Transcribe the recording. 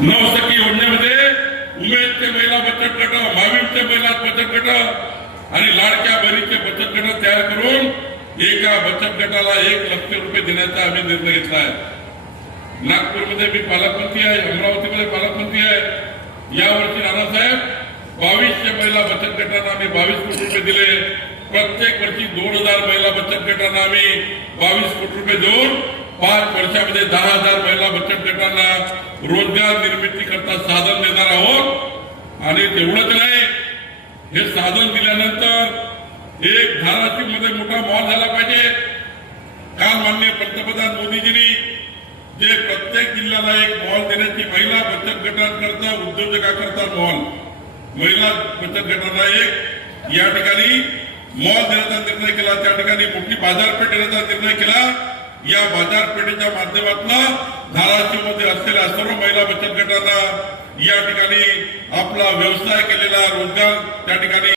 नवसखी योजनेमध्ये उमेदचे महिला बचत गट, माविमचे महिला बचत गट आणि लाडक्या बहिणीचे बचत गट तयार करून एका बचत गटाला 1 लाख रुपये देण्याचा आम्ही निर्णय घेतला आहे। नागपूरमध्ये मी पालकमंत्री आहे, अमरावतीमध्ये पालकमंत्री आहे। यावर्षी नानासाहेब 2200 महिला बचत गटांना आम्ही 22 कोटी रुपये दिले। प्रत्येक वर्षी 2000 महिला बचत गटांना आम्ही 22 कोटी रुपये देऊन 5 वर्षामध्ये 10,000 महिला बचत गटांना रोजगार निर्मिती करता साधन देणार आहोत। आणि तेवढंच नाही, हे साधन दिल्यानंतर एक धाराशिव मध्ये मोठा मॉल झाला पाहिजे। काल माननीय पंतप्रधान मोदीजींनी जे प्रत्येक जिल्ह्याला एक मॉल देण्याची, महिला बचत गटांकरता, उद्योजकांकरता मॉल, महिला बचत गटांना एक या ठिकाणी मॉल देण्याचा निर्णय केला, त्या ठिकाणी मोठी बाजारपेठ देण्याचा निर्णय केला। या बाजारपेठेच्या माध्यमातून धाराशिव मध्ये असलेल्या सर्व महिला बचत गटांना या ठिकाणी आपला व्यवसाय केलेला रोजगार त्या ठिकाणी